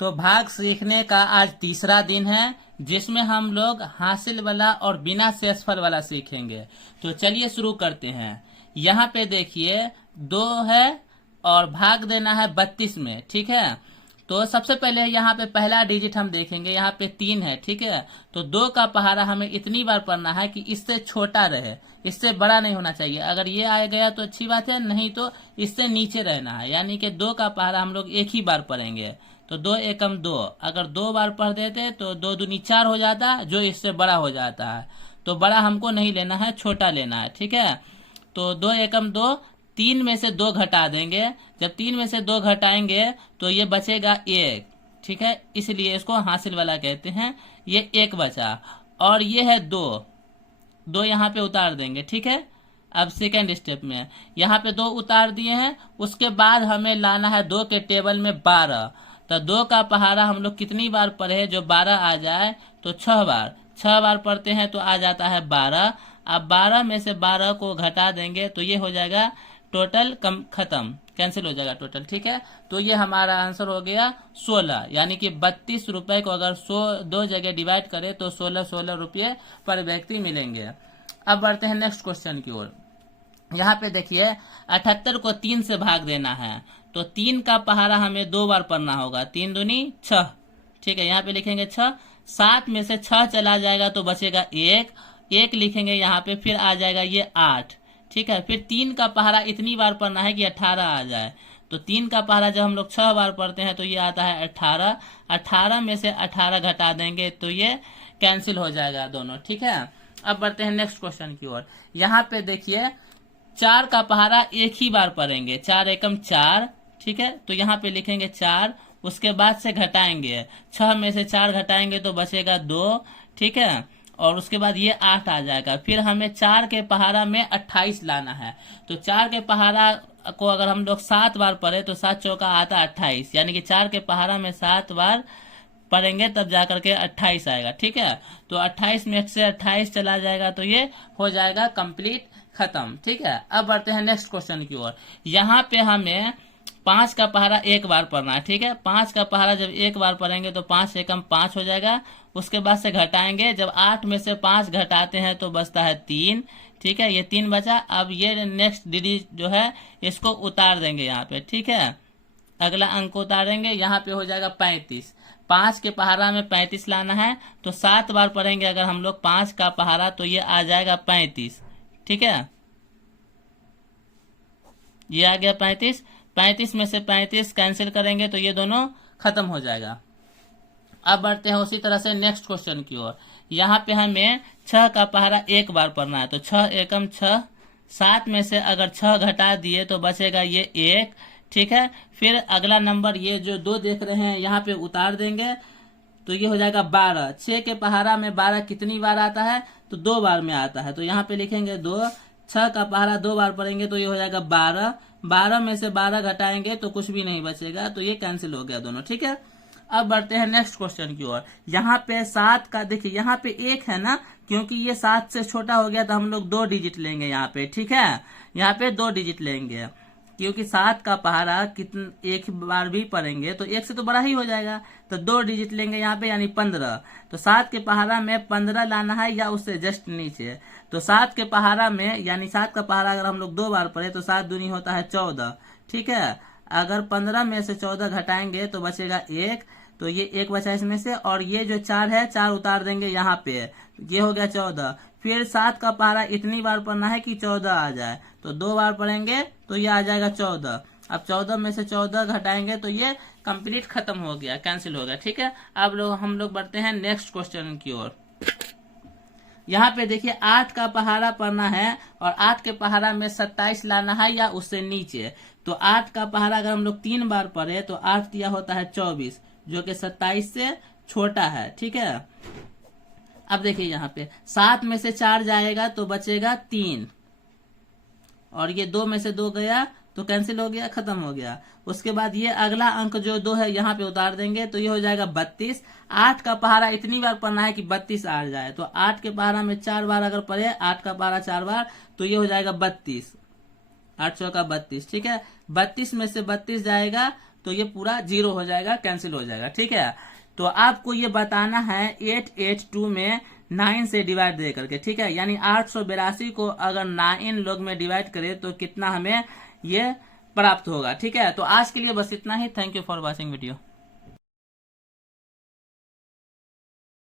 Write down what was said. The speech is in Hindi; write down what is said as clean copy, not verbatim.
तो भाग सीखने का आज तीसरा दिन है, जिसमें हम लोग हासिल वाला और बिना शेषफल वाला सीखेंगे। तो चलिए शुरू करते हैं। यहाँ पे देखिए 2 है और भाग देना है 32 में, ठीक है। तो सबसे पहले यहाँ पे पहला डिजिट हम देखेंगे, यहाँ पे 3 है, ठीक है। तो 2 का पहाड़ा हमें इतनी बार पढ़ना है कि इससे छोटा रहे, इससे बड़ा नहीं होना चाहिए। अगर ये आ गया तो अच्छी बात है, नहीं तो इससे नीचे रहना है। यानी कि 2 का पहाड़ा हम लोग एक ही बार पढ़ेंगे। तो 2 एकम 2, अगर 2 बार पढ़ देते तो 2 दूनी 4 हो जाता, जो इससे बड़ा हो जाता है। तो बड़ा हमको नहीं लेना है, छोटा लेना है, ठीक है। तो 2 एकम 2, 3 में से 2 घटा देंगे। जब 3 में से 2 घटाएंगे तो ये बचेगा 1, ठीक है। इसलिए इसको हासिल वाला कहते हैं। ये 1 बचा और ये है 2 यहाँ पे उतार देंगे, ठीक है। अब सेकेंड स्टेप में यहाँ पे 2 उतार दिए हैं। उसके बाद हमें लाना है 2 के टेबल में 12। तो 2 का पहाड़ा हम लोग कितनी बार पढ़े जो 12 आ जाए, तो 6 बार पढ़ते हैं तो आ जाता है 12। अब 12 में से 12 को घटा देंगे तो ये हो जाएगा टोटल खत्म, कैंसिल हो जाएगा टोटल, ठीक है। तो ये हमारा आंसर हो गया 16, यानी कि 32 रुपए को अगर 2 जगह डिवाइड करें तो 16 रुपये पर व्यक्ति मिलेंगे। अब बढ़ते हैं नेक्स्ट क्वेश्चन की ओर। यहाँ पे देखिए 78 को 3 से भाग देना है। तो 3 का पहाड़ा हमें 2 बार पढ़ना होगा, 3 दूनी 6, ठीक है। यहाँ पे लिखेंगे 6, 7 में से 6 चला जाएगा तो बचेगा 1 लिखेंगे यहाँ पे, फिर आ जाएगा ये 8, ठीक है। फिर 3 का पहाड़ा इतनी बार पढ़ना है कि 18 आ जाए। तो 3 का पहाड़ा जब हम लोग 6 बार पढ़ते हैं तो ये आता है 18 में से 18 घटा देंगे तो ये कैंसिल हो जाएगा दोनों, ठीक है। अब बढ़ते हैं नेक्स्ट क्वेश्चन की ओर। यहाँ पे देखिए 4 का पहाड़ा एक ही बार पढ़ेंगे, 4 एकम 4, ठीक है। तो यहाँ पे लिखेंगे 4, उसके बाद से घटाएंगे, 6 में से 4 घटाएंगे तो बचेगा 2, ठीक है। और उसके बाद ये 8 आ जाएगा। फिर हमें 4 के पहाड़ा में 28 लाना है। तो 4 के पहाड़ा को अगर हम लोग 7 बार पढ़े तो 7 चौका आता 28, यानी कि 4 के पहाड़ा में 7 बार पढ़ेंगे तब जाकर के 28 आएगा, ठीक है। तो 28 में से 28 चला जाएगा तो ये हो जाएगा कंप्लीट, खत्म, ठीक है। अब बढ़ते हैं नेक्स्ट क्वेश्चन की ओर। यहाँ पे हमें 5 का पहाड़ा 1 बार पढ़ना है, ठीक है। 5 का पहाड़ा जब 1 बार पढ़ेंगे तो 5 एकम 5 हो जाएगा। उसके बाद से घटाएंगे, जब 8 में से 5 घटाते हैं तो बचता है 3, ठीक है। ये 3 बचा। अब ये नेक्स्ट डिजिट जो है इसको उतार देंगे यहाँ पे, ठीक है। अगला अंक को उतारेंगे, यहाँ पे हो जाएगा 35। 5 के पहाड़ा में 35 लाना है। तो 7 बार पढ़ेंगे अगर हम लोग 5 का पहाड़ा तो ये आ जाएगा 35, ठीक है। ये आ गया 35। 35 में से 35 कैंसिल करेंगे तो ये दोनों खत्म हो जाएगा। अब बढ़ते हैं उसी तरह से नेक्स्ट क्वेश्चन की ओर। यहाँ पे हमें 6 का पहाड़ा 1 बार पढ़ना है। तो 6 एकम 6, 7 में से अगर 6 घटा दिए तो बचेगा ये 1, ठीक है। फिर अगला नंबर ये जो 2 देख रहे हैं यहाँ पे उतार देंगे तो ये हो जाएगा 12। 6 के पहाड़ा में 12 कितनी बार आता है, तो 2 बार में आता है। तो यहाँ पे लिखेंगे 2, 6 का पहाड़ा 2 बार पढ़ेंगे तो ये हो जाएगा 12। 12 में से 12 घटाएंगे तो कुछ भी नहीं बचेगा, तो ये कैंसिल हो गया दोनों, ठीक है। अब बढ़ते हैं नेक्स्ट क्वेश्चन की ओर। यहाँ पे 7 का देखिए, यहाँ पे 1 है ना, क्योंकि ये 7 से छोटा हो गया तो हम लोग 2 डिजिट लेंगे यहाँ पे, ठीक है। यहाँ पे 2 डिजिट लेंगे क्योंकि 7 का पहाड़ा एक बार भी पढ़ेंगे तो 1 से तो बड़ा ही हो जाएगा। तो 2 डिजिट लेंगे यहाँ पे, यानी 15। तो 7 के पहाड़ा में 15 लाना है या उससे जस्ट नीचे। तो 7 के पहाड़ा में, यानी 7 का पहाड़ा अगर हम लोग 2 बार पढ़े तो 7 दूनी होता है 14, ठीक है। अगर 15 में से 14 घटाएंगे तो बचेगा 1, तो ये 1 बचा इसमें से। और ये जो 4 है, 4 उतार देंगे यहाँ पे, ये हो गया 14। फिर 7 का पहाड़ा इतनी बार पढ़ना है कि 14 आ जाए। तो 2 बार पढ़ेंगे तो ये आ जाएगा 14। अब 14 में से 14 घटाएंगे तो ये कंप्लीट खत्म हो गया, कैंसिल हो गया, ठीक है। अब हम लोग बढ़ते हैं नेक्स्ट क्वेश्चन की ओर। यहाँ पे देखिए 8 का पहाड़ा पढ़ना है और 8 के पहाड़ा में 27 लाना है या उससे नीचे। तो 8 का पहाड़ा अगर हम लोग 3 बार पढ़े तो 8 दिया होता है 24, जो कि 27 से छोटा है, ठीक है। अब देखिए यहाँ पे 7 में से 4 जाएगा तो बचेगा 3, और ये 2 में से 2 गया तो कैंसिल हो गया, खत्म हो गया। उसके बाद ये अगला अंक जो 2 है यहाँ पे उतार देंगे तो ये हो जाएगा 32। 8 का पहाड़ा इतनी बार पढ़ना है कि 32 आ जाए। तो 8 के पहाड़ा में 4 बार अगर पढ़े, 8 का पहाड़ा 4 बार, तो ये हो जाएगा 32। 8 चौका 32, ठीक है। 32 में से 32 जाएगा तो ये पूरा 0 हो जाएगा, कैंसिल हो जाएगा। ठीक है, तो आपको ये बताना है 882 में 9 से डिवाइड दे करके। ठीक है, यानी 882 को अगर 9 लोग में डिवाइड करें तो कितना हमें ये प्राप्त होगा। ठीक है, तो आज के लिए बस इतना ही। Thank you for watching video.